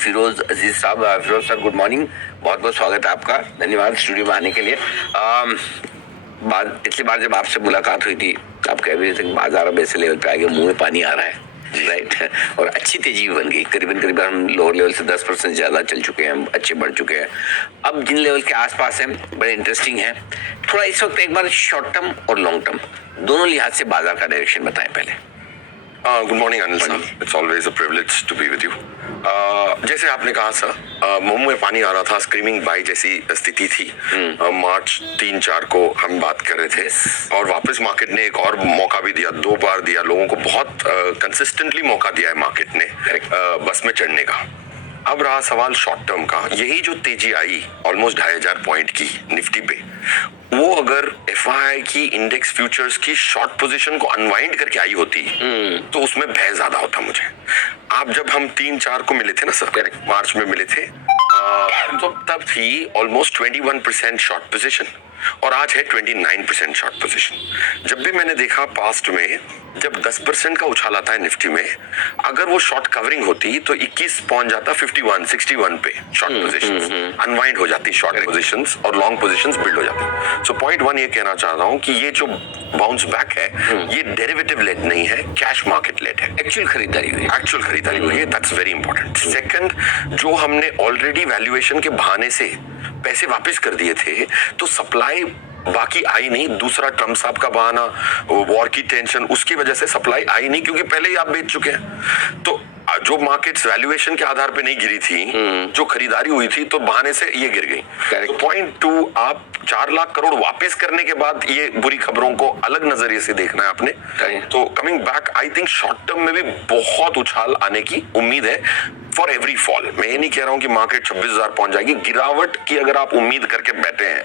फिरोज अजीज साहब। Firoz sir, good morning, बहुत बहुत स्वागत है आपका। धन्यवाद स्टूडियो में आने के लिए। पिछली बार जब आपसे मुलाकात हुई थी, आप कह रहे थे कि बाजार अब ऐसे लेवल पे आ गया, मुंह में पानी आ रहा है, राइट। और अच्छी तेजी भी बन गई, करीबन हम लोअर लेवल से 10% ज्यादा चल चुके हैं, अच्छे बढ़ चुके हैं। अब जिन लेवल के आसपास हैं, बड़े इंटरेस्टिंग है। थोड़ा इस वक्त एक बार शॉर्ट टर्म और लॉन्ग टर्म दोनों लिहाज से बाजार का डायरेक्शन बताएं पहले। Good morning Anil sir, it's always a privilege to be with you. जैसे आपने कहा सर, मुंह में पानी आ रहा था, स्क्रीमिंग बाई जैसी स्थिति थी। मार्च 3-4 को हम बात कर रहे थे और वापस मार्केट ने एक और मौका भी दिया, 2 बार दिया, लोगों को बहुत कंसिस्टेंटली मौका दिया है मार्केट ने बस में चढ़ने का। अब रहा सवाल शॉर्ट टर्म का। यही जो तेजी आई ऑलमोस्ट 2500 पॉइंट की निफ्टी पे, वो अगर एफआई की इंडेक्स फ्यूचर्स की शॉर्ट पोजीशन को अनवाइंड करके आई होती तो उसमें भय ज्यादा होता मुझे। आप जब हम 3-4 को मिले थे ना सर, मार्च में मिले थे, तो तब थी ऑलमोस्ट 21% शॉर्ट पोजीशन और आज है 29% शॉर्ट पोजीशन। जब भी मैंने देखा पास्ट में, जब 10% का उछाल आता है निफ्टी में, अगर वो शॉर्ट कवरिंग होती तो 21 पहुंच जाता 51, 61 पे शॉर्ट पोजीशंस अनवाइंड हो जाती, शॉर्ट पोजीशंस और लॉन्ग पोजीशंस बिल्ड हो जाती। सो पॉइंट 1 ये कहना चाह रहा हूँ कि ये जो बाउंस बैक है, ये डेरिवेटिव लेड नहीं है, कैश मार्केट लेड है। एक्चुअल खरीदारी हुई है, दैट्स वेरी इंपॉर्टेंट। सेकंड, जो हमने ऑलरेडी वैल्यूएशन के बहाने से पैसे वापस कर दिए थे, तो सप्लाई बाकी आई नहीं। दूसरा ट्रम्प साहब का बहाना, वॉर की टेंशन, उसकी वजह से सप्लाई आई नहीं, क्योंकि पहले ही आप बेच चुके हैं। तो जो मार्केट्स वैल्यूएशन के आधार पे नहीं गिरी थी, जो खरीदारी हुई थी, तो बहाने से ये गिर गई। तो पॉइंट 2, आप 4 लाख करोड़ वापस करने के बाद ये बुरी खबरों को अलग नजरिए से देखना है आपने। तो coming back, I think short term में भी बहुत उछाल आने की उम्मीद है फॉर एवरी फॉल। मैं ये नहीं कह रहा हूं कि मार्केट 26,000 पहुंच जाएगी। गिरावट की अगर आप उम्मीद करके बैठे हैं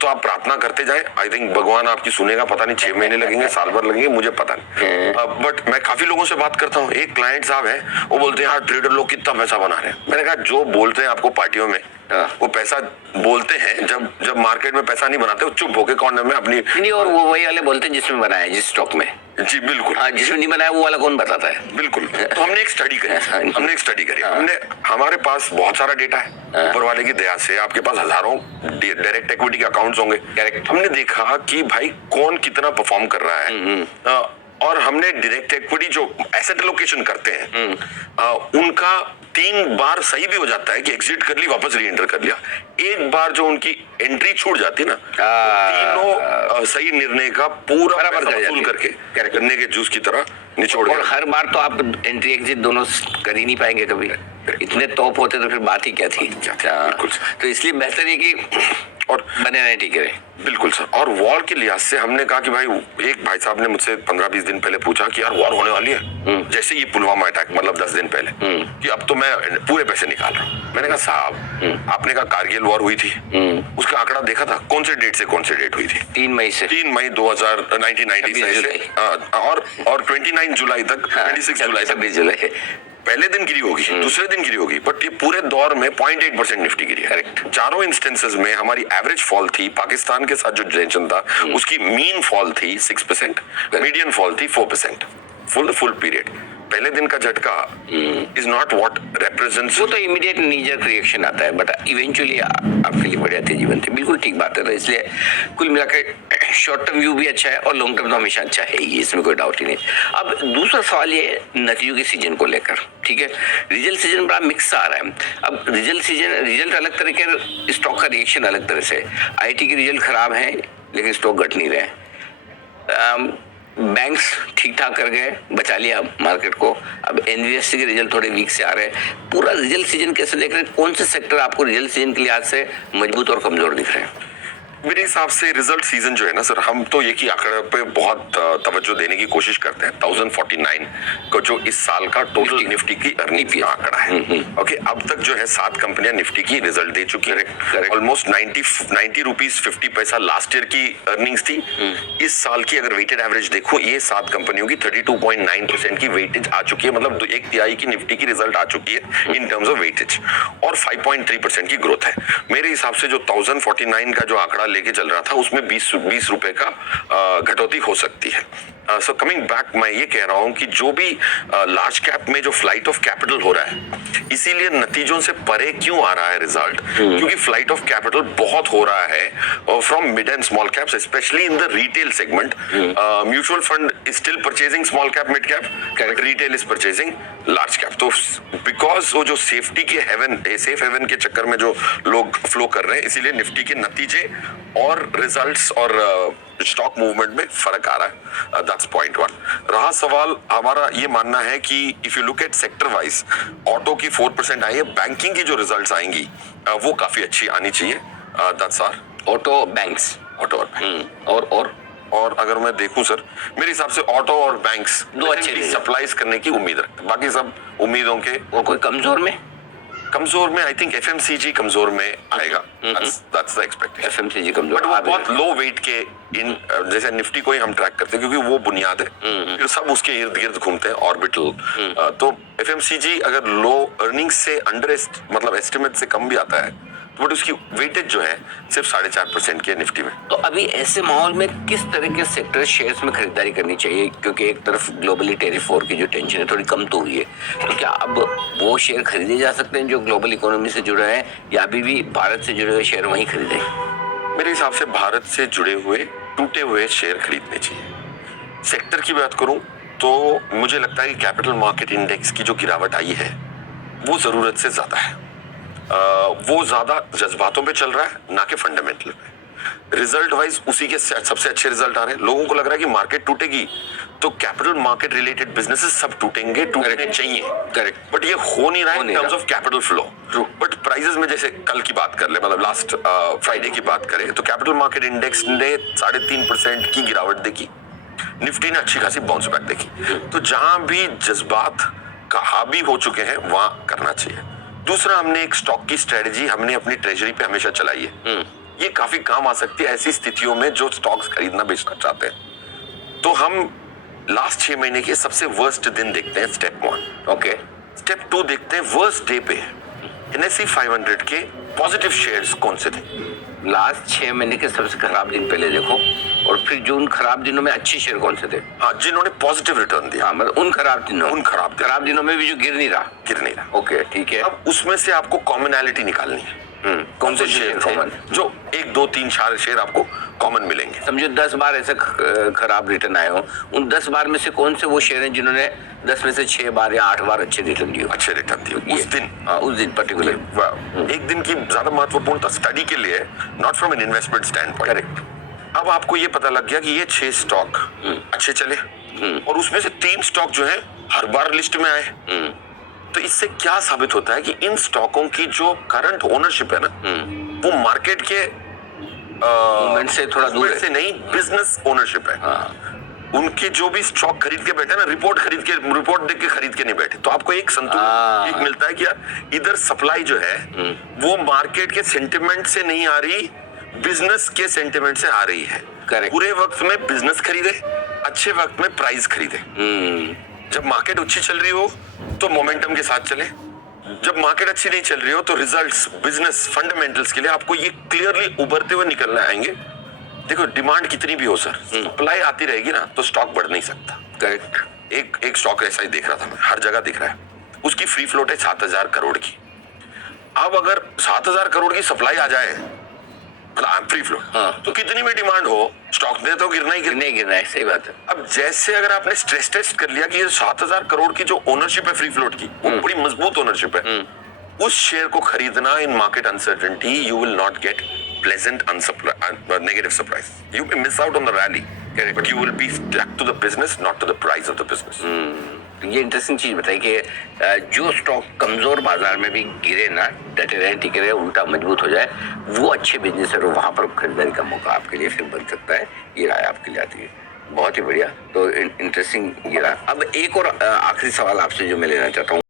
तो आप प्रार्थना करते जाएं। आई थिंक भगवान आपकी सुनेगा। पता नहीं 6 महीने लगेंगे, साल भर लगेंगे, मुझे पता नहीं। बट मैं काफी लोगों से बात करता हूँ। एक क्लाइंट साहब है, वो बोलते हैं यार ट्रेडर लोग कितना पैसा बना रहे हैं। मैंने कहा जो बोलते हैं आपको पार्टियों में, वो पैसा बोलते हैं, जब मार्केट में पैसा नहीं बनाते, वो चुप होके कॉर्नर में अपनी नहीं, और वो वही वाले बोलते हैं जिसमें बनाया है, जिस स्टॉक में। जी बिल्कुल। हाँ, जिसमें नहीं बनाया वो वाला कौन बताता है। बिल्कुल। तो हमने एक स्टडी करी। हमारे पास बहुत सारा डेटा है, ऊपर वाले की दया से आपके पास हजारों डायरेक्ट इक्विटी के अकाउंट्स होंगे। हमने देखा कि भाई कौन कितना परफॉर्म कर रहा है, और हमने डायरेक्ट इक्विटी जो एसेट एलोकेशन करते हैं, उनका 3 बार सही भी हो जाता है कि एग्जिट कर ली, वापस री एंटर कर लिया। एक बार जो उनकी एंट्री छूट जाती ना, तीनों सही निर्णय का पूरा वसूल करके गन्ने के जूस की तरह निचोड़। और हर बार तो आप एंट्री एग्जिट दोनों कर ही नहीं पाएंगे कभी। इतने टॉप होते तो फिर बात ही क्या थी। बिल्कुल। तो इसलिए बेहतर है कि और बने रहे, ठीक है। बिल्कुल सर। और वॉर के लिहाज से हमने कहा कि भाई, एक भाई साहब ने मुझसे 15-20 दिन पहले पूछा कि यार वॉर होने वाली है, जैसे ये पुलवामा अटैक, मतलब 10 दिन पहले, कि अब तो मैं पूरे पैसे निकाल रहा हूँ। मैंने कहा साहब, आपने कहा कारगिल वॉर हुई थी, उसका आंकड़ा देखा था, कौन से डेट से कौन से डेट हुई थी? 3 मई से 3 मई 1996 से और 29 जुलाई तक, 26 जुलाई तक। 26 जुलाई पहले दिन गिरी होगी, दूसरे दिन गिरी होगी, बट ये पूरे दौर में 0.8% निफ्टी गिरी है। चारों इंस्टेंसेस में हमारी एवरेज फॉल थी। पाकिस्तान के साथ जो टेंशन था, उसकी मीन फॉल थी 6%, मीडियन फॉल थी 4%, फुल पीरियड। पहले दिन का झटका इज नॉट व्हाट रिप्रेजेंट्स। वो तो इमीडिएट नीजर रिएक्शन आता है, बट इवेंचुअली आपके लिए बढ़िया तेजी बनती है। बिल्कुल ठीक बात है। तो इसलिए कुल मिलाकर शॉर्ट टर्म व्यू भी अच्छा है और लॉन्ग टर्म तो हमेशा अच्छा है ही, इसमें कोई डाउट ही नहीं। अब दूसरा सवाल ये नतीजों के सीजन को लेकर, ठीक है। रिजल्ट सीजन बड़ा मिक्स आ रहा है। अब रिजल्ट अलग तरह के, स्टॉक का रिएक्शन अलग तरह से। आईटी के रिजल्ट खराब है लेकिन स्टॉक घट नहीं रहे। बैंक्स ठीक ठाक कर गए, बचा लिया मार्केट को। अब एनबीएफसी के रिजल्ट थोड़े वीक से आ रहे हैं। पूरा रिजल्ट सीजन कैसे देख रहे हैं? कौन से सेक्टर आपको रिजल्ट सीजन के लिहाज से मजबूत और कमजोर दिख रहे हैं? मेरे हिसाब से रिजल्ट सीजन जो है ना सर, हम तो एक ही आंकड़े पे बहुत तवज्जो देने की कोशिश करते हैं। 1049 को जो इस साल का टोटल निफ्टी की अर्निंग का आंकड़ा है। ओके, अब तक जो है 7 कंपनियां निफ्टी की रिजल्ट दे चुकी है। ऑलमोस्ट 90 रुपीज 50 पैसा लास्ट ईयर की अर्निंग्स थी। इस साल की अगर वेटेड एवरेज देखो, ये 7 कंपनियों की 32.9% की वेटेज आ चुकी है, मतलब 1/3 की निफ्टी की रिजल्ट आ चुकी है इन टर्म्स ऑफ वेटेज, और 5.3% की ग्रोथ है। मेरे हिसाब से जो 1049 का जो आंकड़ा लेके चल रहा था, उसमें 20 रुपए का घटौती हो सकती है। सो कमिंग बैक, मैं ये कह रहा हूँ कि जो भी लार्ज कैप में जो फ्लाइट ऑफ कैपिटल हो रहा है, इसीलिए नतीजों से परे क्यों आ रहा है रिजल्ट, क्योंकि फ्लाइट ऑफ कैपिटल बहुत हो रहा है from mid and small caps, specially in the retail segment. Mutual fund is still purchasing small cap, mid cap, correct, retail is purchasing large cap. तो बिकॉज वो जो सेफ्टी के safe haven के चक्कर में जो लोग फ्लो कर रहे हैं, इसीलिए निफ्टी के नतीजे और रिजल्ट्स और स्टॉक मूवमेंट में फर्क आ रहा है. That's point one. रहा सवाल, हमारा ये मानना है कि if you look at sector wise, auto की 4% आई है, बैंकिंग की जो रिजल्ट्स आएंगी वो काफी अच्छी आनी चाहिए. That's are auto, banks, auto और अगर मैं देखूं सर, मेरे हिसाब से ऑटो और बैंक्स दो अच्छे सप्लाईज करने की उम्मीद रखते हैं. बाकी सब उम्मीदों के. और कोई कमजोर में आई थिंक एफएमसीजी कमजोर में आएगा. That's the expectation. एफएमसीजी कमजोर, बट वो बहुत लो वेट के इन, जैसे निफ्टी को ही हम ट्रैक करते हैं क्योंकि वो बुनियाद है, फिर सब उसके इर्द गिर्द घूमते हैं ऑर्बिटल. तो एफएमसीजी अगर लो अर्निंग्स से मतलब एस्टिमेट से कम भी आता है, बट उसकी वेटेज जो है सिर्फ 4.5% की है निफ्टी में. तो अभी ऐसे माहौल में किस तरह के सेक्टर शेयर्स में खरीदारी करनी चाहिए, क्योंकि एक तरफ ग्लोबली टेरिफ वॉर की जो टेंशन है थोड़ी कम तो हुई है, तो क्या अब वो शेयर खरीदे जा सकते हैं जो ग्लोबल इकोनॉमी से जुड़े हैं, या अभी भी भारत से जुड़े हुए शेयर वहीं खरीदें? मेरे हिसाब से भारत से जुड़े हुए टूटे हुए शेयर खरीदने चाहिए. सेक्टर की बात करूं तो मुझे लगता है कि कैपिटल मार्केट इंडेक्स की जो गिरावट आई है वो जरूरत से ज्यादा है. वो ज्यादा जज्बातों पे चल रहा है, ना कि फंडामेंटल पे. रिजल्ट वाइज उसी के सबसे अच्छे रिजल्ट आ रहे हैं. लोगों को लग रहा है कि मार्केट टूटेगी तो कैपिटल मार्केट रिलेटेड बिजनेसेस सब टूटेंगे, टूटने चाहिए. करेक्ट. बट ये हो नहीं रहा है in terms of capital flow. But prices में, जैसे कल की बात कर ले, मतलब लास्ट फ्राइडे की बात करें, तो कैपिटल मार्केट इंडेक्स ने 3.5% की गिरावट देखी. निफ्टी ने अच्छी खासी बाउंस बैक देखी. तो जहां भी जज्बात हावी हो चुके हैं वहां करना चाहिए. दूसरा, हमने एक स्टॉक की स्ट्रेटजी हमने अपनी ट्रेजरी पे हमेशा चलाई है. ये काफी काम आ सकती है ऐसी स्थितियों में जो स्टॉक्स खरीदना बेचना चाहते हैं. तो हम लास्ट 6 महीने के सबसे वर्स्ट दिन देखते हैं, स्टेप 1. ओके. स्टेप 2 देखते हैं वर्स्ट डे पे NSE 500 के पॉजिटिव शेयर्स कौन से थे. लास्ट 6 महीने के सबसे खराब दिन पहले देखो, और फिर जो उन खराब दिनों में अच्छे शेयर कौन से थे? हाँ, जिन्होंने पॉजिटिव रिटर्न दिया. हाँ, मतलब उन खराब दिनों में भी जो गिर नहीं रहा. ओके, ठीक है. अब उसमें से आपको कॉमनैलिटी निकालनी है. कौन से शेयर कॉमन, जो 1, 2, 3, 4 शेयर आपको कॉमन मिलेंगे. समझो 10 बार ऐसे खराब रिटर्न आए हो, उन 10 बार में से कौन से वो शेयर हैं जिन्होंने 10 में से 6 बार या 8 बार अच्छे रिटर्न दिए उस दिन पर्टिकुलर. एक दिन की ज्यादा महत्वपूर्ण स्टडी के लिए, not from an investment stand point. Correct. अब आपको ये पता लग गया कि ये 6 स्टॉक अच्छे चले, और उसमें से 3 स्टॉक जो है हर बार लिस्ट में आए. तो इससे क्या साबित होता है कि इन स्टॉकों की जो करंट ओनरशिप है ना, वो मार्केट के मूवमेंट से थोड़ा दूर है. से नहीं, बिजनेस ओनरशिप है. उनके जो भी स्टॉक खरीद के बैठे ना, रिपोर्ट देख के खरीद के नहीं बैठे. तो आपको एक संतुलन एक मिलता है कि यार इधर सप्लाई जो है वो मार्केट के सेंटिमेंट से नहीं आ रही, बिजनेस के सेंटिमेंट से आ रही है. करेक्ट. पूरे वक्त में बिजनेस खरीदे, अच्छे वक्त में प्राइस खरीदे. जब मार्केट अच्छी चल रही हो तो मोमेंटम के साथ चले, जब मार्केट अच्छी नहीं चल रही हो तो रिजल्ट्स, बिजनेस फंडामेंटल्स के लिए आपको ये क्लियरली उभरते हुए निकलना आएंगे. देखो, डिमांड कितनी भी हो सर, सप्लाई आती रहेगी ना तो स्टॉक बढ़ नहीं सकता. करेक्ट. एक स्टॉक ऐसा ही देख रहा था मैं, हर जगह दिख रहा है. उसकी फ्री फ्लोट है 7,000 करोड़ की. अब अगर 7,000 करोड़ की सप्लाई आ जाए, मतलब फ्री फ्लोट, तो कितनी भी डिमांड हो, स्टॉक ने तो गिरना ही गिरना है. सही बात है. अब जैसे अगर आपने स्ट्रेस टेस्ट कर लिया कि ये 7,000 करोड़ की जो ओनरशिप है फ्री फ्लोट की, वो बड़ी मजबूत ओनरशिप है, उस शेयर को खरीदना in market uncertainty, you will not get pleasant negative surprise. You will miss out on the rally, but you will be stuck to the business, not to the price of the business. ये interesting चीज बताई कि जो stock कमजोर बाजार में भी गिरे ना, डटे रहे, टिके रहे, उल्टा मजबूत हो जाए, वो अच्छे बिजनेस है, वहां पर खरीदारी का मौका आपके लिए फिर बन सकता है. ये राय आपके लिए आती है. बहुत ही बढ़िया. तो इंटरेस्टिंग ये रहा. अब एक और आखिरी सवाल आपसे जो मैं लेना चाहता हूँ,